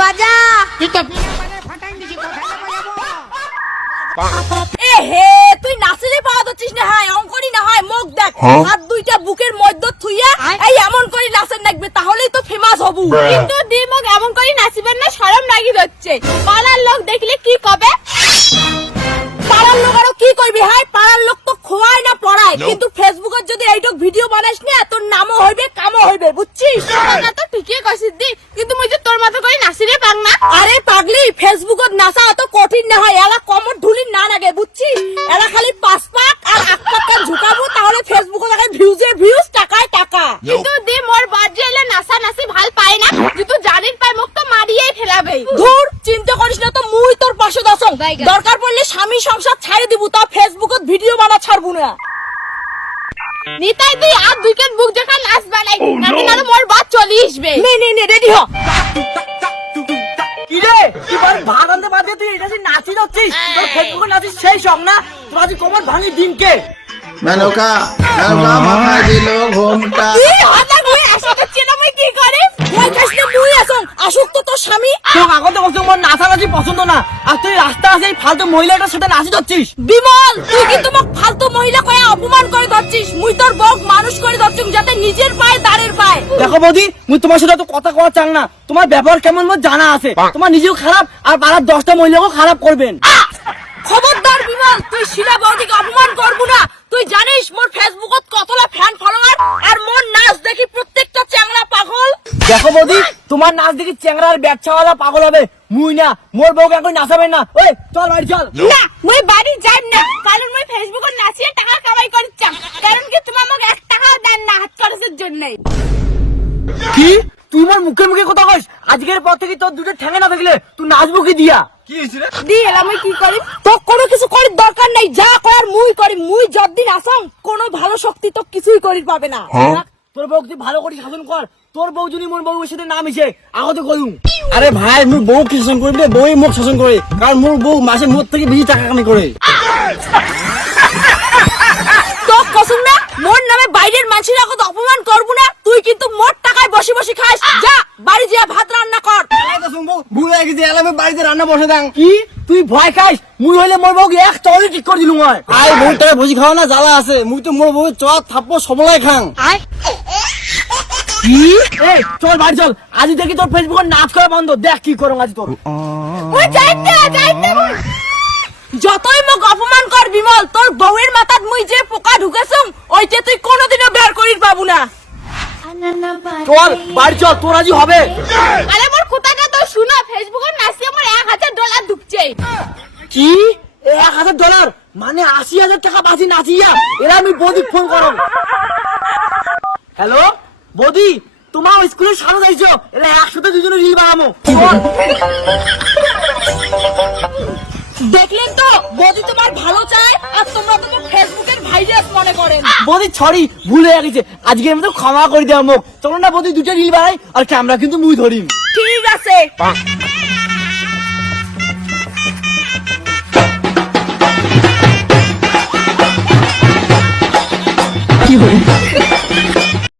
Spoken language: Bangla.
বাজা। তুই তো বিনা বাজায় ফাটাই দিছি, কোথায় বাজাবো? এ হে তুই নাচলে পাওয়া যাচ্ছিস না, হয় অঙ্কনি না হয় মুখ দেখ, হাত দুইটা বুকের মধ্যে থুইয়া এই এমন করে নাচেন নাচবে, তাহলেই তো ফেমাস হবু। কিন্তু দি মুখ এমন করে নাচিবেন না, শরম লাগি যাচ্ছে। পাড়ার লোক দেখলে কি কবে? পাড়ার লোক আরো কি করবি? হাই পাড়ার লোক তো খোয়ায় না পড়ায়, কিন্তু ফেসবুকে যদি এইটুক ভিডিও বানাস না, তোর নামও হইবে কামও হইবে, বুঝছিস? না তো ঠিকই কইছিস দি, কিন্তু মুই যে তোর মতো করে নাচি রে পাং না। আরে পাগলি, ফেসবুকত নাচা অত কঠিন না হয়, এলা কমর ঢুলি না লাগে, বুঝছিস? এলা খালি পাঁচ পাক আর আট পাক কান ঝুকাবো, তাহলে ফেসবুকে দেখে ভিউজে ভিউজ, টাকায় টাকা। কিন্তু দি মোর বাজে এলে নাচা নাচি ভাল পায় না, যেহেতু জানিন পায় মুখ তো মারিয়েই ফেলাবে। ধুর চিন্তা করিস না তো, মুই তোর পাশে দছং, দরকার পড়লে স্বামী সংসার ছাড়ি দিব, তা ফেসবুকত ভিডিও বানা ছাড়বো না। নিতাই তুই আর দুই কেন বুক দেখা নাচ বানাই, নাকি না মোর বাদ চলে আসবে। নে রেডি হ। কি রে তুই বল ভাগ আনতে পারবে, তুই এটা যে নাচি যাচ্ছিস, তোর ফেসবুকে নাচিস সেই সং না, তোর আজ কোমর ভাঙি দিনকে। মেনকা মাথায় দিল ঘোমটা। কি হাতা কই আসা করছিস না, মই কি করে? ওই কাছে মুই আসং, আসুক তো তোর স্বামী। তোর আগতে বলছো মোর নাচানাচি পছন্দ না, আর তুই রাস্তা আছে এই ফালতু মহিলাটার সাথে নাচি যাচ্ছিস। বিমল তুই কিন্তু মোক ফালতু মহিলা কয়ে অপমান করে যাচ্ছিস। মুই তোর বউ মানুষ করে যাচ্ছিস, যাতে নিজের পায়ে দাঁড়ের পায়। দেখো বৌদি, মুই তোমার সাথে তো কথা কওয়া চাং না, তোমার ব্যবহার কেমন মোর জানা আছে, তোমার নিজেও খারাপ আর পাড়ার 10টা মহিলাকেও খারাপ করবেন। খবরদার বিমল, তুই শিলা বৌদিকে অপমান করবো না। তুই জানিস মোর ফেসবুকত কতলা ফ্যান ফলোয়ার, আর মোর নাচ দেখি প্রত্যেকটা চ্যাংড়া পাগল। দেখো বৌদি, তোমার নাচ দেখি চ্যাংড়ার ব্যবসাওয়ালা পাগল হবে, মুই না। মোর বউকে এখন নাচাবেন না, ওই চল বাড়ি চল। না মুই বাড়ি যাই না, কারণ মুই ফেসবুকত নাচিয়ে টাকা কামাই করছাম, কারণ কি তোমার মোক 1 টাকাও দেন না হাত খরচের জন্য। কি তুই মোর মুখে মুখে কথা কইস? আজকের পর থেকে তোর দুটো ঠ্যাঙে না দেখলে তুই নাচবো কি দিয়া? কি হইছে রে? দি এলা মুই কি করি? তো কোনো কিছু করার দরকার নাই, যা করার মুই করি। মুই যতদিন আসং কোনো ভালো শক্তি তো কিছুই করি পাবে না। তোর বউ তুই ভালো করে শাসন কর, তোর বউ যদি মোর বউর সাথে না মিশে আগতে করুম। আরে ভাই মোর বউ কি শাসন করবে? বউই মুখ শাসন করে, কারণ মোর বউ মাসে মোর থেকে বেশি টাকা কামাই করে। তো কসম না, মোর নামে বাইরের মানুষের আগত অপমান করবো না। তুই কিন্তু মোর টাকায় বসে বসে খাস, যা বাড়ি যা ভাত রান্না কর। ভুল হয়ে গেছে, এলামে বাড়িতে রান্না বসে দাং। কি তুই ভয় খাইস? মুই হইলে মোর বউকে এক চড়ে ঠিক করে দিলুম। হয় আই বউ টাকা ভুজি খাওয়া না জ্বালা আছে, মুই তো মোর বউ চড় থাপ্পো সবলাই খাং। কি এই চল বাড়ি চল, আজ দেখি তোর ফেসবুকে নাচ করা বন্ধ, দেখ কি করং আজ তোর। ওই যাইতে যতই মোক অপমান কর বিমল, তোর বউয়ের মাথাত মুই যে পোকা ঢুকেছং, ওইটা তুই কোনোদিনও বের করির পাবো না। চল বাড়ি চল, তোর আজই হবে। আরে মোর কথাটা তো শুনো, ফেসবুকে নাচে মোর $1000 ঢুকছে। কি $1000? মানে 80,000 টাকা বাজি নাচিয়া? এরা আমি বৌদি ফোন করম। হ্যালো বৌদি, তোমার স্কুলের সামনে যাইছো, এরা 100তে দুজনে রিল বানাবো। দেখলেন তো, বৌদি তোমার ভালো চায়, আর তোমরা তো ফেসবুকের ভাইরাস মনে করেন। বৌদি সরি, ভুল হয়ে গেছে, আজকের মতো ক্ষমা করে দেওয়া মুখ। চলো না বৌদি, 2টা রিল বানাই, আর ক্যামেরা কিন্তু মুই ধরিম। ঠিক আছে। কি হল?